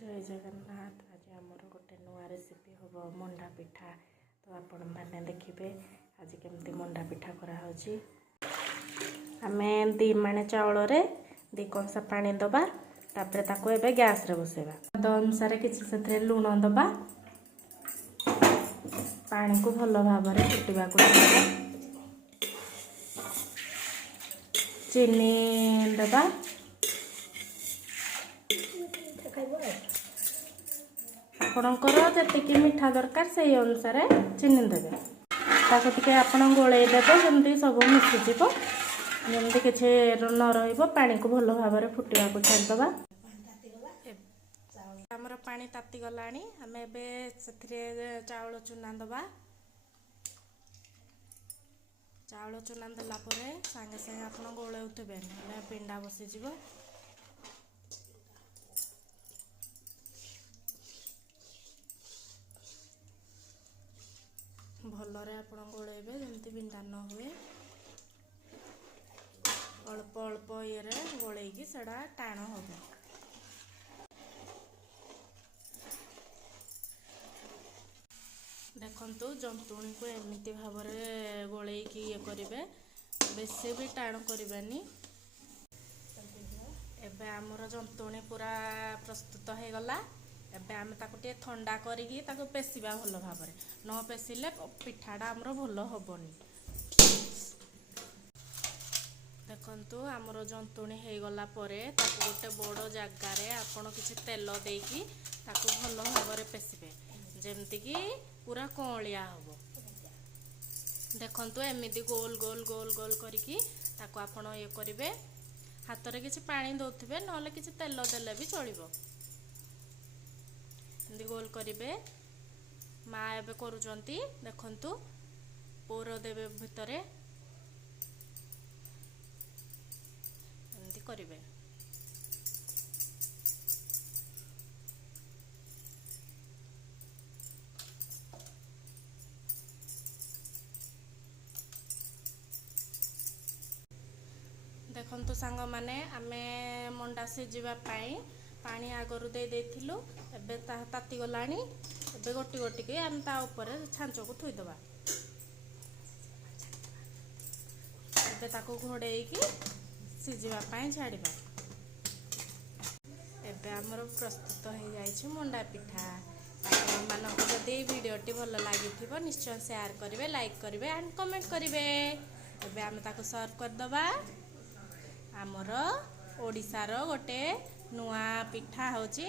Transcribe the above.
जय जगन्नाथ। आज आमर गोटे नुआ रेसिपी हम मंडा पिठा। तो आपण मैंने देखिए आज केमती मंडा पिठा कराऊँगी। आम दी माणे चाउल रे 2 कंसा पानी दबा तापर ताको एबे गैस रे बसेबा। स्वाद अनुसार किसी से लुण दबा पानी को भल भाव में फुटवा चीनी दबा आपणकर जी मिठा दरकार से अनुसार चीनी देवे ताको टिके आपन गोले देवे जमती सब मिसीज जमती किसी न रही को भल भाव में फुटवा को छाड़दबा। आमर पानी ताती गलानी आम ए चाउल चूना दबा। चाउल चूना देला सांगे सांगे आप गोलौथे ना पिंडा बसीज। भलरे आप गोलेबे जमती बिंडा न हुए। अल्प अल्प ये गोलैकी सेड़ा टाण हम। देखंतु जंतुणी को एमती भाव में गोलैकी ये करेंगे बेसी भी टाण करबानी। एबे आमर जंतुणी पूरा प्रस्तुत हो गला। एबे आम ताको टे ठंडा करिकी ताको पेसिबा भल भाव में न पेसिले पिठाटा आमर भल हबनी। देखंतु आमर जंतुणी हो गला परे ताको गोटे बड़ जगार आपण किसी तेल देकी ताको भल भाव में पेसिबे जेमती कि पूरा कौलिया हम। देखंतु एमिदी गोल गोल गोल गोल करिकी ताको आपण ये करिवे हाथ रे किसी पानी दौथिबे नले किसी तेल देले भी चलिबो। एमती गोल करिवे माँ एबे करूचंती। देखंतु पोर देवे भितरे एमती करिवे। देखंतु सांग माने आमे मंडा सिझिबा पाई पानी आगरु दे देथिलु। एबे ताती गलानी। एबे गोटी गोटी के आम ता ऊपर छांचो को थुई दबा। एबे ताको घोड़ेई सिझिबा पाई छाड़िबा। एबे हमर प्रस्तुत हो जाइछि मंडा पिठा। आपण मानको जदि वीडियोटी भल लागिथिबो निश्चय शेयर करिवे, लाइक करिवे एंड कमेंट करिवे। एबे हम ताको सर्व कर दबा। आमर ओडिशार गोटे नुआ पिठा होची